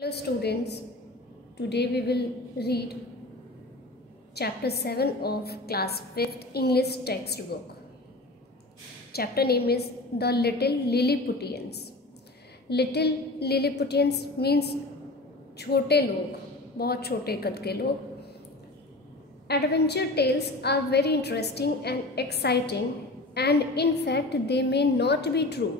Hello students, today we will read chapter 7 of class 5th English textbook. Chapter name is The Little Lilliputians. Little Lilliputians means छोटे लोग, बहुत छोटे कद के लोग. Adventure tales are very interesting and exciting, and in fact they may not be true.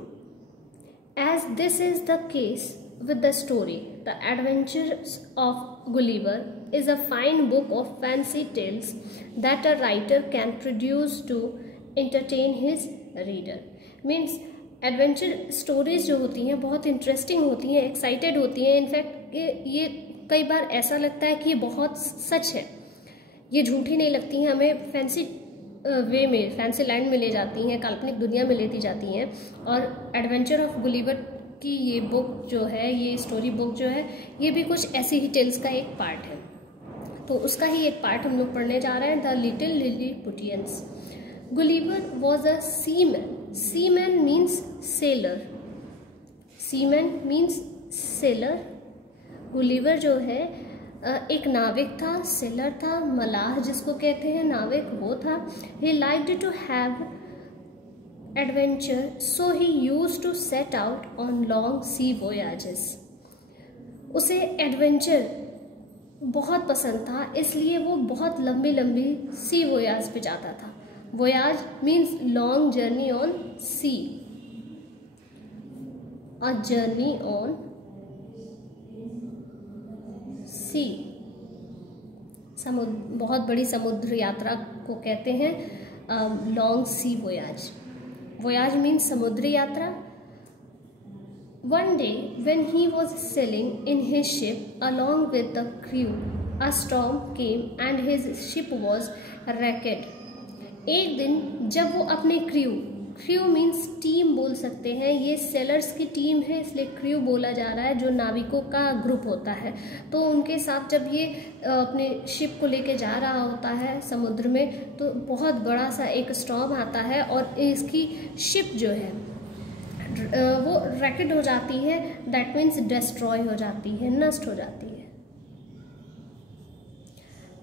As this is the case with the story, The Adventures of Gulliver is a fine book of fancy tales that a writer can produce to entertain his reader. Means adventure stories जो होती हैं बहुत interesting होती हैं, excited होती हैं. In fact ये कई बार ऐसा लगता है कि ये बहुत सच है, ये झूठी नहीं लगती हैं. हमें फैंसी वे में, फैंसी लैंड में ले जाती हैं, काल्पनिक दुनिया में लेती जाती हैं. और एडवेंचर ऑफ गुलिवर की ये बुक जो है, ये स्टोरी बुक जो है, ये भी कुछ ऐसी ही टेल्स का एक पार्ट है. तो उसका ही एक पार्ट हम लोग पढ़ने जा रहे हैं, the little Lilliputians. Gulliver was a seaman. Seaman means sailor. Seaman means sailor. Gulliver जो है एक नाविक था, सेलर था, मलाह जिसको कहते हैं, नाविक वो था. He liked to have adventure, so he used to set out on long sea voyages. उसे एडवेंचर बहुत पसंद था, इसलिए वो बहुत लंबी लंबी सी वोयाज पे जाता था. Voyage means long journey on sea. A journey on sea, समुद्र, बहुत बड़ी समुद्र यात्रा को कहते हैं long sea voyage. Voyage means समुद्री यात्रा. One day when he was sailing in his ship along with the crew, a storm came and his ship was wrecked. एक दिन जब वो अपने क्रू मीन्स टीम बोल सकते हैं, ये सेलर्स की टीम है इसलिए क्रू बोला जा रहा है, जो नाविकों का ग्रुप होता है. तो उनके साथ जब ये अपने शिप को लेके जा रहा होता है समुद्र में, तो बहुत बड़ा सा एक स्टॉर्म आता है और इसकी शिप जो है वो रैकेट हो जाती है. दैट मीन्स डिस्ट्रॉय हो जाती है, नष्ट हो जाती है.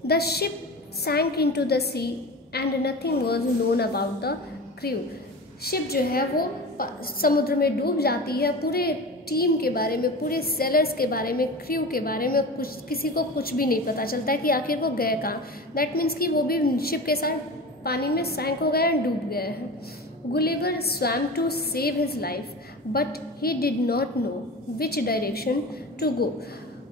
The ship sank into the sea and nothing was known about the crew. Ship जो है वो समुद्र में डूब जाती है. पूरे टीम के बारे में, पूरे सेलर्स के बारे में, क्रू के बारे में किसी को कुछ भी नहीं पता चलता है कि आखिर वो गए कहाँ. दैट मीन्स कि वो भी शिप के साथ पानी में सैंक हो गए, डूब गए हैं. Gulliver swam to save his life but he did not know which direction to go.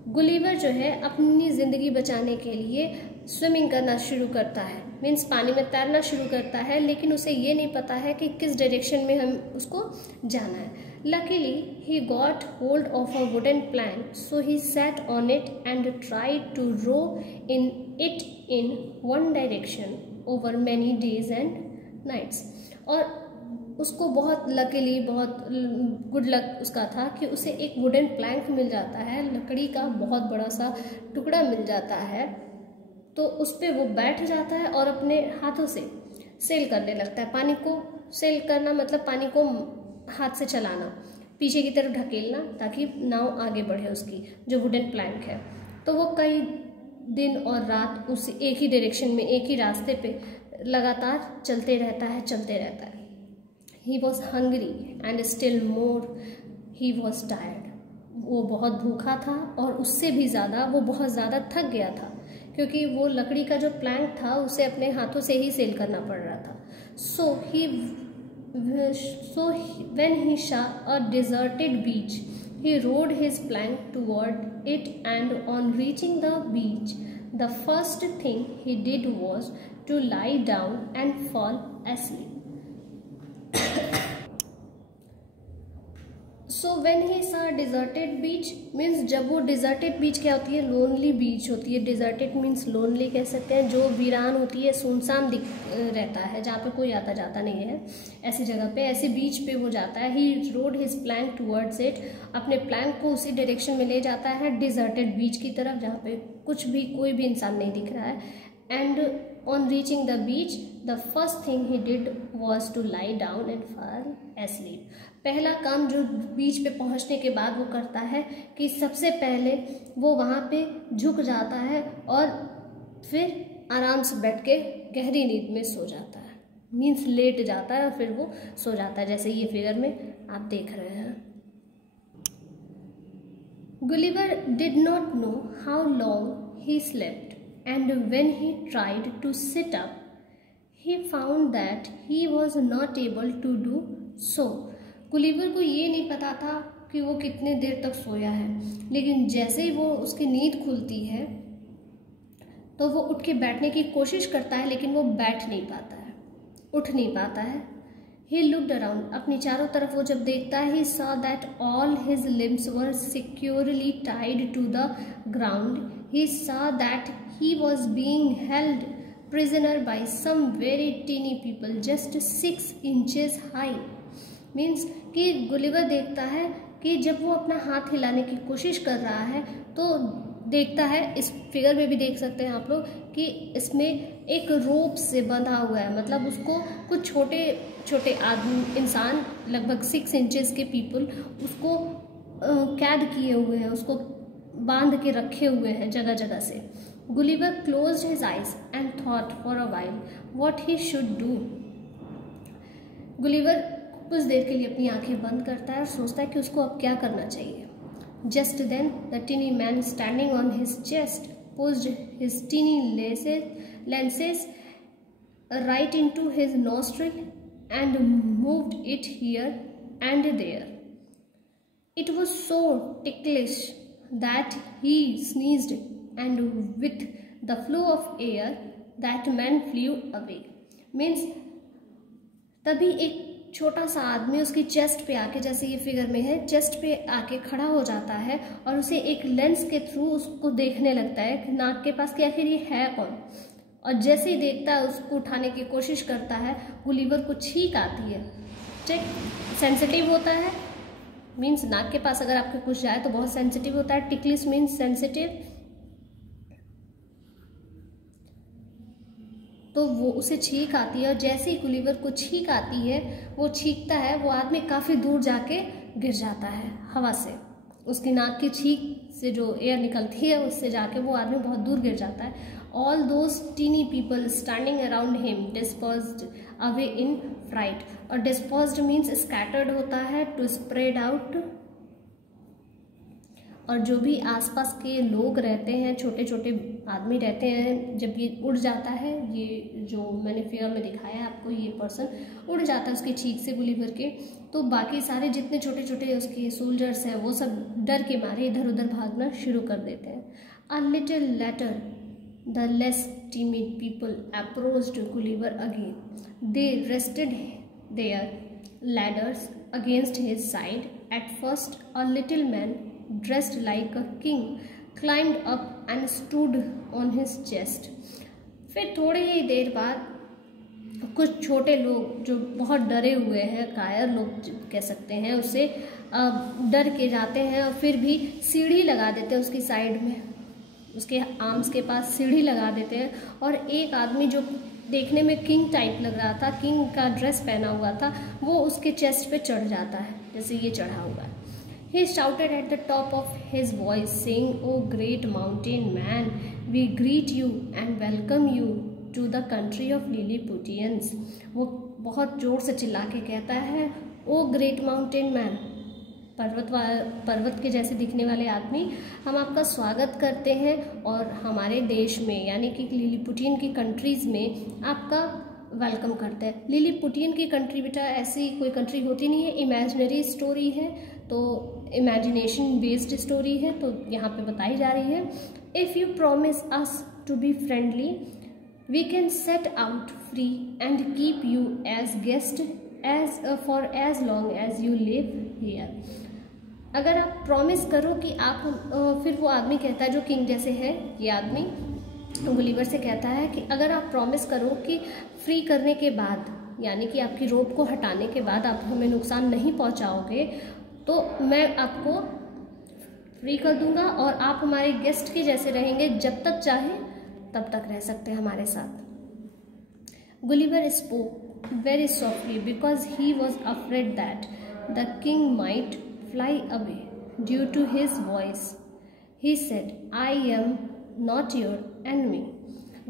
Gulliver जो है अपनी ज़िंदगी बचाने के लिए स्विमिंग करना शुरू करता है, मीन्स पानी में तैरना शुरू करता है, लेकिन उसे ये नहीं पता है कि किस डायरेक्शन में हम उसको जाना है. Luckily he got hold of a wooden plank, so he sat on it and tried to row in it in one direction over many days and nights. और उसको बहुत लकीली, बहुत गुड लक उसका था कि उसे एक वुडन प्लैंक मिल जाता है, लकड़ी का बहुत बड़ा सा टुकड़ा मिल जाता है. तो उस पर वो बैठ जाता है और अपने हाथों से सेल करने लगता है. पानी को सेल करना मतलब पानी को हाथ से चलाना, पीछे की तरफ ढकेलना ताकि नाव आगे बढ़े उसकी, जो वुडन प्लैंक है. तो वो कई दिन और रात उस एक ही डायरेक्शन में, एक ही रास्ते पे लगातार चलते रहता है. He was hungry and still more he was tired. वो बहुत भूखा था और उससे भी ज़्यादा वो बहुत ज़्यादा थक गया था, क्योंकि वो लकड़ी का जो प्लैंक था उसे अपने हाथों से ही सेल करना पड़ रहा था. So when he saw a deserted beach, he rowed his plank toward it, and on reaching the beach, the first thing he did was to lie down and fall asleep. So when he saw deserted beach means, जब वो deserted beach क्या होती है, lonely beach होती है. deserted means lonely कह सकते हैं, जो वीरान होती है, सुनसान दिख रहता है, जहाँ पे कोई आता जाता नहीं है. ऐसी जगह पे, ऐसे बीच पे वो जाता है. he rowed his plank towards it, अपने प्लैंक को उसी डायरेक्शन में ले जाता है, deserted beach की तरफ, जहाँ पे कुछ भी, कोई भी इंसान नहीं दिख रहा है. and on reaching the beach, the first thing he did was to lie down and fall asleep. पहला काम जो बीच पे पहुंचने के बाद वो करता है कि सबसे पहले वो वहाँ पे झुक जाता है और फिर आराम से बैठ के गहरी नींद में सो जाता है, मीन्स लेट जाता है और फिर वो सो जाता है, जैसे ये फिगर में आप देख रहे हैं। Gulliver did not know how long he slept and when he tried to sit up he found that he was not able to do so. Gulliver को ये नहीं पता था कि वो कितने देर तक सोया है, लेकिन जैसे ही वो उसकी नींद खुलती है तो वो उठ के बैठने की कोशिश करता है, लेकिन वो बैठ नहीं पाता है, उठ नहीं पाता है। He looked around, अपनी चारों तरफ वो जब देखता है, he saw that all his limbs were securely tied to the ground. He saw that he was being held prisoner by some very teeny people just 6 inches high. Means कि Gulliver देखता है कि जब वो अपना हाथ हिलाने की कोशिश कर रहा है तो देखता है, इस फिगर में भी देख सकते हैं आप लोग कि इसमें एक रोप से बंधा हुआ है, मतलब उसको कुछ छोटे छोटे आदमी इंसान लगभग 6 इंचेस के पीपल उसको कैद किए हुए हैं, उसको बांध के रखे हुए हैं जगह जगह से। Gulliver closed his eyes and thought for a while what he should do. Gulliver कुछ देर के लिए अपनी आंखें बंद करता है और सोचता है कि उसको अब क्या करना चाहिए। Just then, the teeny man standing on his chest pushed his teeny lances right into his nostril and moved it here and there. It was so ticklish that he sneezed, and with the flow of air that man flew away. Means तभी एक छोटा सा आदमी उसकी chest पे आके, जैसे ये फिगर में है, चेस्ट पे आके खड़ा हो जाता है और उसे एक लेंस के थ्रू उसको देखने लगता है कि नाक के पास कि आखिर ये है कौन। और जैसे ही देखता है उसको उठाने की कोशिश करता है, गुलिवर को छींक आती है। चेक सेंसिटिव होता है, मीन्स नाक के पास अगर आपके कुछ जाए तो बहुत सेंसिटिव होता है। टिकलिश मीन्स सेंसिटिव, तो वो उसे छींक आती है और जैसे ही गुलिवर को छींक आती है, वो छींकता है, वो आदमी काफ़ी दूर जाके गिर जाता है हवा से। उसकी नाक की छींक से जो एयर निकलती है उससे जाके वो आदमी बहुत दूर गिर जाता है। All those tiny people standing around him dispersed away in fright. और डिस्पर्स्ड मीन्स स्कैटर्ड होता है, टू स्प्रेड आउट। और जो भी आसपास के लोग रहते हैं, छोटे छोटे आदमी रहते हैं, जब ये उड़ जाता है, ये जो मैंने फिगर में दिखाया है आपको, ये पर्सन उड़ जाता है उसकी छींक से गुलिवर के, तो बाकी सारे जितने छोटे छोटे उसके सोल्जर्स हैं वो सब डर के मारे इधर उधर भागना शुरू कर देते हैं। A little later the less timid people approached Gulliver again. They rested their ladders against his side. At first a little man dressed like a king climbed up and stood on his chest. फिर थोड़ी ही देर बाद कुछ छोटे लोग जो बहुत डरे हुए हैं, कायर लोग कह सकते हैं, उससे डर के जाते हैं और फिर भी सीढ़ी लगा देते हैं उसकी साइड में, उसके आर्म्स के पास सीढ़ी लगा देते हैं। और एक आदमी जो देखने में किंग टाइप लग रहा था, किंग का ड्रेस पहना हुआ था, वो उसके चेस्ट पे चढ़ जाता है जैसे ये चढ़ा हुआ है। He shouted at the top of his voice, saying, "O great mountain man, we greet you and welcome you to the country of Lilliputians." वो बहुत जोर से चिल्ला के कहता है, "O great mountain man, पर्वत के जैसे दिखने वाले आदमी, हम आपका स्वागत करते हैं और हमारे देश में यानी कि लिलीपुटियन की कंट्रीज़ में आपका वेलकम करते हैं। लिलीपुटियन की कंट्री बेटा ऐसी कोई कंट्री होती नहीं है, इमेजिनरी स्टोरी है, तो इमेजिनेशन बेस्ड स्टोरी है, तो यहाँ पे बताई जा रही है। If you promise us to be friendly we can set out free and keep you as guest for as long as you live here. अगर आप प्रॉमिस करो कि आप फिर वो आदमी कहता है जो किंग जैसे है, ये आदमी गुलिवर से कहता है कि अगर आप प्रॉमिस करो कि फ्री करने के बाद यानी कि आपकी रोप को हटाने के बाद आप हमें नुकसान नहीं पहुंचाओगे तो मैं आपको फ्री कर दूंगा और आप हमारे गेस्ट के जैसे रहेंगे, जब तक चाहे तब तक रह सकते हैं हमारे साथ। Gulliver spoke very softly because he was afraid that the king might fly away due to his voice. He said, I am not your enemy.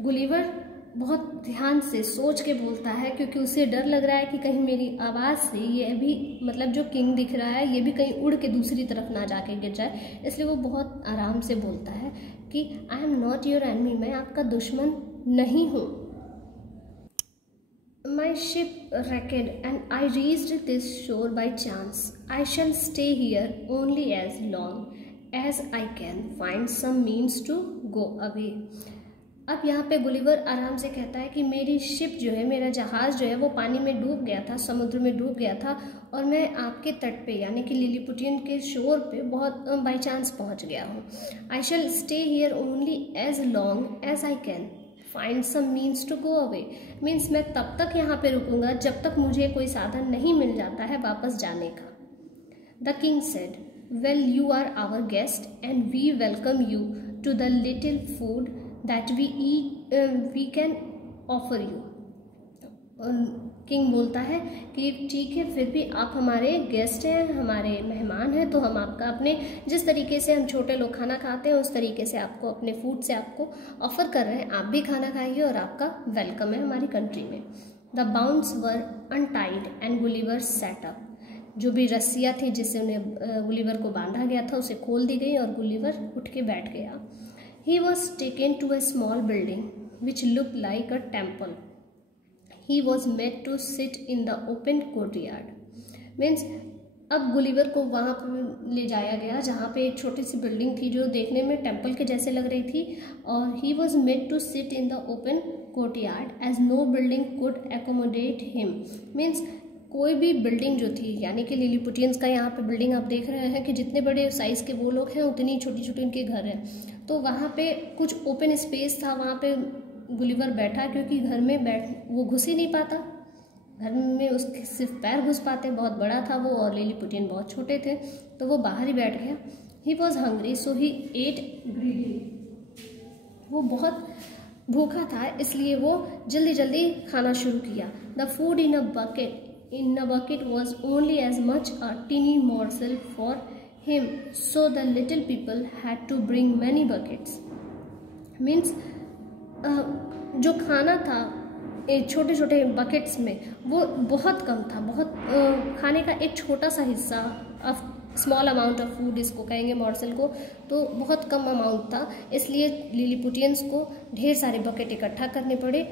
Gulliver बहुत ध्यान से सोच के बोलता है, क्योंकि उसे डर लग रहा है कि कहीं मेरी आवाज़ से ये भी मतलब जो किंग दिख रहा है ये भी कहीं उड़ के दूसरी तरफ ना जाके गिर जाए। इसलिए वो बहुत आराम से बोलता है कि आई एम नॉट योर एनिमी, मैं आपका दुश्मन नहीं हूँ। माई ship wrecked and I reached this shore by chance. I shall stay here only as long as I can find some means to go away. अब यहाँ पे गुलिवर आराम से कहता है कि मेरी शिप जो है, मेरा जहाज़ जो है वो पानी में डूब गया था, समुद्र में डूब गया था, और मैं आपके तट पे यानी कि लिलीपुटियन के शोर पे बहुत बाई चांस पहुँच गया हूँ। I shall stay here only as long as I can find some means to go away. Means मैं तब तक यहाँ पे रुकूंगा जब तक मुझे कोई साधन नहीं मिल जाता है वापस जाने का। The king said, well you are our guest and we welcome you to the little food that we can offer you. King बोलता है कि ठीक है, फिर भी आप हमारे गेस्ट हैं, हमारे मेहमान हैं, तो हम आपका अपने जिस तरीके से हम छोटे लोग खाना खाते हैं उस तरीके से आपको अपने फूड से आपको ऑफर कर रहे हैं। आप भी खाना खाइए और आपका वेलकम है हमारी कंट्री में। The bounds were untied and Gulliver set up. जो भी रस्सियाँ थी जिससे उन्हें गुलिवर को बांधा गया था उसे खोल दी गई और गुलिवर उठ के बैठ गया। He was taken to a small building which look like a temple. He was made to sit in the open courtyard. Means अब गुलिवर को वहाँ पर ले जाया गया जहाँ पे एक छोटी सी बिल्डिंग थी जो देखने में टेम्पल के जैसे लग रही थी, और he was made to sit in the open courtyard as no building could accommodate him. Means कोई भी बिल्डिंग जो थी, यानी कि लिलीपुटियंस का यहाँ पे बिल्डिंग आप देख रहे हैं कि जितने बड़े साइज़ के वो लोग हैं उतनी छोटी छोटी उनके घर हैं। तो वहाँ पे कुछ ओपन स्पेस था, वहाँ पे गुलिवर बैठा, क्योंकि घर में वो घुस ही नहीं पाता, घर में उसके सिर्फ पैर घुस पाते, बहुत बड़ा था वो और लिलीपुटियन बहुत छोटे थे, तो वो बाहर ही बैठ गया। He was hungry so he ate greedily. वो बहुत भूखा था इसलिए वो जल्दी जल्दी खाना शुरू किया। The food in a bucket was only as much a tiny morsel for him, so the little people had to bring many buckets. Means जो खाना था छोटे छोटे बकेट्स में वो बहुत कम था, बहुत खाने का एक छोटा सा हिस्सा, स्मॉल अमाउंट ऑफ फूड इसको कहेंगे मॉर्सल को, तो बहुत कम अमाउंट था, इसलिए लिलीपुटियंस को ढेर सारे बकेट इकट्ठा करने पड़े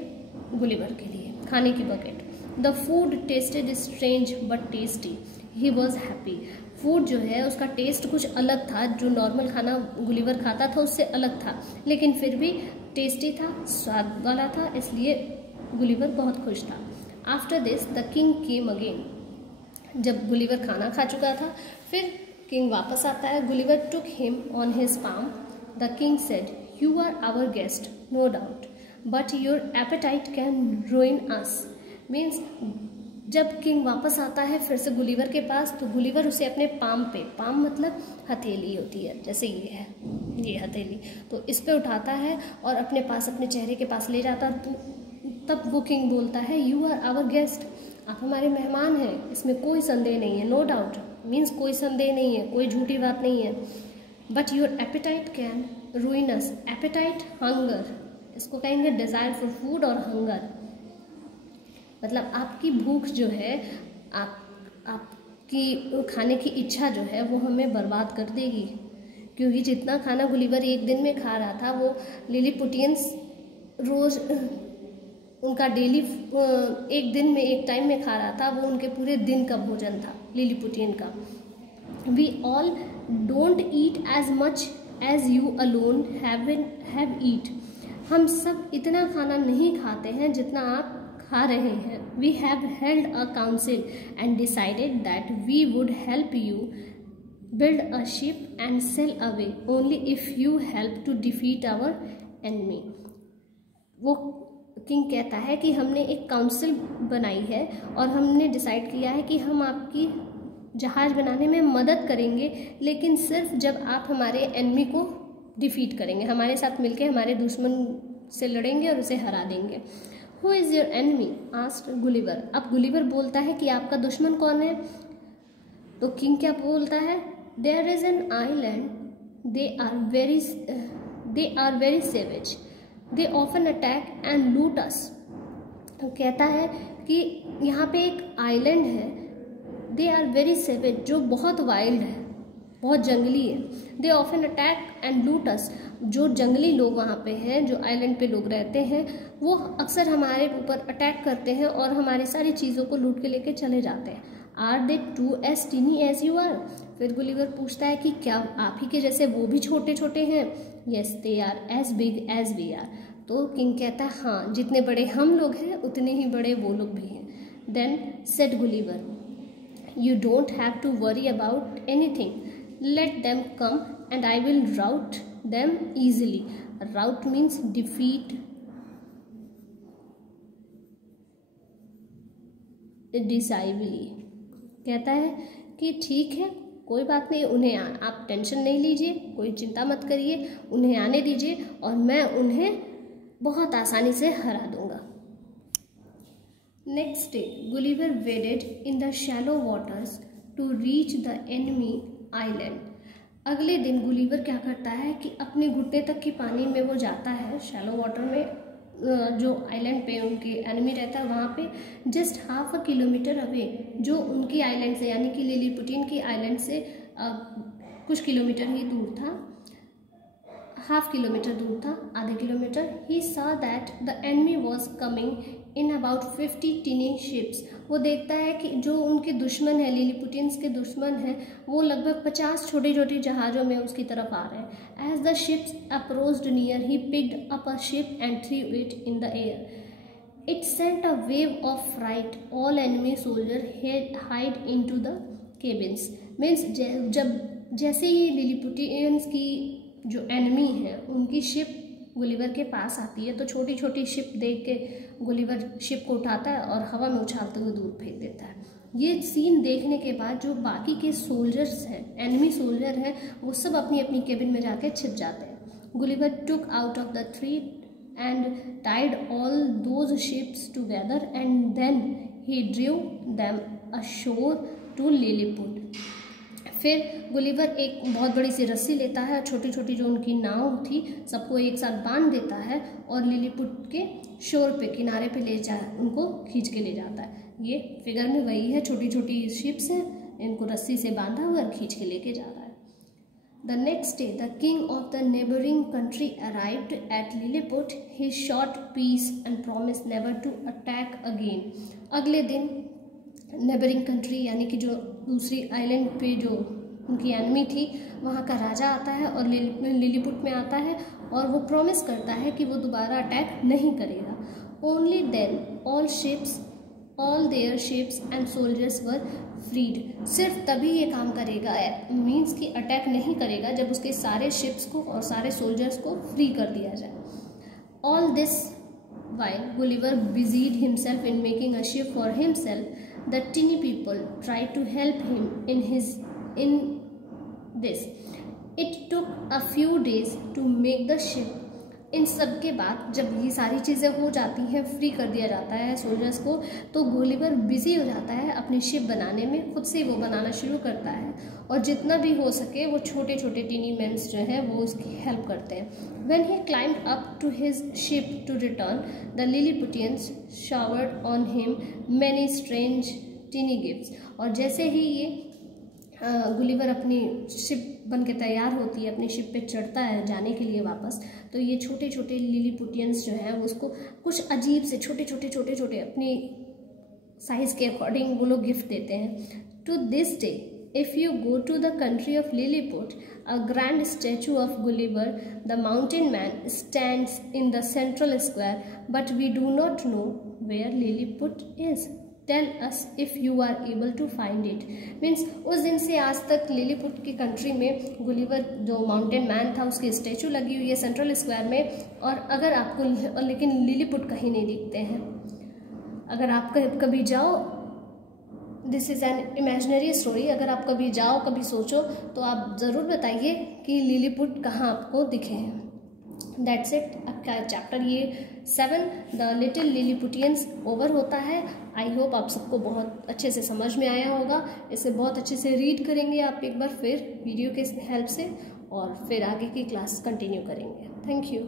गुलिवर के लिए खाने की bucket. The food tested strange but tasty, he was happy. Food जो है उसका टेस्ट कुछ अलग था, जो नॉर्मल खाना गुलिवर खाता था उससे अलग था, लेकिन फिर भी टेस्टी था, स्वाद वाला था, इसलिए गुलिवर बहुत खुश था। After this the king came again. जब गुलिवर खाना खा चुका था फिर किंग वापस आता है। Gulliver took him on his palm. The king said, you are our guest no doubt, but your appetite can ruin us. Means जब किंग वापस आता है फिर से गुलिवर के पास, तो गुलिवर उसे अपने पाम पे, पाम मतलब हथेली होती है, जैसे ये है ये हथेली, तो इस पे उठाता है और अपने पास, अपने चेहरे के पास ले जाता है। तो तब वो किंग बोलता है, यू आर आवर गेस्ट, आप हमारे मेहमान हैं, इसमें कोई संदेह नहीं है। नो डाउट मीन्स कोई संदेह नहीं है, कोई झूठी बात नहीं है। But your appetite can ruin us. Appetite hunger, इसको कहेंगे डिज़ायर फॉर फूड और हंगर, मतलब आपकी भूख जो है, आपकी खाने की इच्छा जो है वो हमें बर्बाद कर देगी। क्योंकि जितना खाना गुलिवर एक दिन में खा रहा था वो लिलीपुटियंस रोज़ उनका डेली एक दिन में एक टाइम में खा रहा था, वो उनके पूरे दिन का भोजन था लिलीपुटियन का। We all don't eat as much as you alone have eat. हम सब इतना खाना नहीं खाते हैं जितना आप खा रहे हैं। We have held a council and decided that we would help you build a ship and sail away only if you help to defeat our enemy. वो किंग कहता है कि हमने एक काउंसिल बनाई है और हमने डिसाइड किया है कि हम आपकी जहाज़ बनाने में मदद करेंगे, लेकिन सिर्फ जब आप हमारे एनिमी को डिफीट करेंगे, हमारे साथ मिलके हमारे दुश्मन से लड़ेंगे और उसे हरा देंगे। Who is your enemy asked Gulliver. अब गुलिवर बोलता है कि आपका दुश्मन कौन है। तो किंग क्या बोलता है, there is an island, they are very savage, they often attack and loot us. तो कहता है कि यहाँ पे एक आइलैंड है, दे आर वेरी सेवेज, जो बहुत वाइल्ड है, बहुत जंगली है। दे ऑफन अटैक एंड लूट अस, जो जंगली लोग वहाँ पे हैं, जो आइलैंड पे लोग रहते हैं, वो अक्सर हमारे ऊपर अटैक करते हैं और हमारी सारी चीज़ों को लूट के लेके चले जाते हैं। Are they too as tiny as you are. फिर गुलिवर पूछता है कि क्या आप ही के जैसे वो भी छोटे छोटे हैं। Yes they are as big as we are. तो किंग कहता है हाँ, जितने बड़े हम लोग हैं उतने ही बड़े वो लोग भी हैं। Then said Gulliver, you don't have to worry about anything, let them come and I will rout them easily. Rout means defeat, decisively। कहता है कि ठीक है, कोई बात नहीं, उन्हें आप टेंशन नहीं लीजिए, कोई चिंता मत करिए, उन्हें आने दीजिए और मैं उन्हें बहुत आसानी से हरा दूंगा। Next day Gulliver waded in the shallow waters to reach the enemy island. अगले दिन गुलिवर क्या करता है कि अपने घुटने तक की पानी में वो जाता है, शैलो वाटर में, जो आइलैंड पे उनके एनिमी रहता है वहाँ पे just half a kilometre away, जो उनकी आइलैंड से यानी कि लिलीपुटियन की आइलैंड से कुछ किलोमीटर ही दूर था, हाफ किलोमीटर दूर था, आधे kilometre. He saw that the enemy was coming in about 50 tiny ships. वो देखता है कि जो उनके दुश्मन है, लिलीपुटियंस के दुश्मन हैं, वो लगभग 50 छोटी छोटी जहाज़ों में उसकी तरफ आ रहे हैं। As the ships approached near he picked up a ship and threw it in the air. It sent a wave of fright, all enemy soldier hide into the cabins. Means जैसे ही लिलीपुटियंस की जो एनिमी है उनकी ship Gulliver के पास आती है, तो छोटी छोटी शिप देख के गुलिवर शिप को उठाता है और हवा में उछालते हुए दूर फेंक देता है। ये सीन देखने के बाद जो बाकी के सोल्जर्स हैं, एनिमी सोल्जर हैं, वो सब अपनी अपनी केबिन में जाके छिप जाते हैं। Gulliver took out of the thread and tied all those ships together and then he drew them ashore to Lilliput. फिर गुलिवर एक बहुत बड़ी सी रस्सी लेता है, छोटी छोटी जो उनकी नाव थी सबको एक साथ बांध देता है और लिलीपुट के शोर पे, किनारे पे उनको खींच के ले जाता है। ये फिगर में वही है, छोटी छोटी शिप्स हैं, इनको रस्सी से बांधा हुआ और खींच के लेके जा रहा है। The next day the king of the neighbouring country arrived at Lilliput. He sought peace and promise never to attack again. अगले दिन नेबरिंग कंट्री यानी कि जो दूसरी आइलैंड पे जो उनकी एनिमी थी वहाँ का राजा आता है और लिलीपुट में आता है और वो प्रॉमिस करता है कि वो दोबारा अटैक नहीं करेगा। Only then all their ships and soldiers were freed. सिर्फ तभी ये काम करेगा, मीन्स कि अटैक नहीं करेगा, जब उसके सारे शिप्स को और सारे सोल्जर्स को फ्री कर दिया जाए। All this while Gulliver busied himself in making a ship for himself, the tinny people tried to help him in this. It took a few days to make the ship. इन सब के बाद जब ये सारी चीज़ें हो जाती हैं, फ्री कर दिया जाता है सोल्जर्स को, तो गुलिवर बिजी हो जाता है अपनी शिप बनाने में, खुद से वो बनाना शुरू करता है और जितना भी हो सके वो छोटे छोटे टीनी मेंस जो हैं वो उसकी हेल्प करते हैं। When he climbed up to his ship to return, the Lilliputians showered on him many strange tiny gifts. और जैसे ही ये गुलिवर अपनी शिप बन के तैयार होती है, अपनी शिप पे चढ़ता है जाने के लिए वापस, तो ये छोटे छोटे लिलीपुटियंस जो हैं वो उसको कुछ अजीब से छोटे छोटे अपनी साइज़ के अकॉर्डिंग वो लोग गिफ्ट देते हैं। To this day if you go to the country of Lilliput, a grand statue of Gulliver the mountain man stands in the central square, but we do not know where Lilliput is. Tell us if you are able to find it. Means उस दिन से आज तक Lilliput की country में Gulliver जो mountain man था उसकी स्टैचू लगी हुई है सेंट्रल स्क्वायर में, और अगर आपको लेकिन लिलीपुट कहीं नहीं दिखते हैं। अगर आप कभी जाओ, this is an imaginary story, अगर आप कभी जाओ, कभी सोचो तो आप ज़रूर बताइए कि लिलीपुट कहाँ आपको दिखे हैं। दैट्स इट, आपका चैप्टर ये 7 द लिटिल लिलीपुटियंस ओवर होता है। आई होप आप सबको बहुत अच्छे से समझ में आया होगा। इसे बहुत अच्छे से रीड करेंगे आप एक बार फिर वीडियो के हेल्प से, और फिर आगे की क्लास कंटिन्यू करेंगे। Thank you.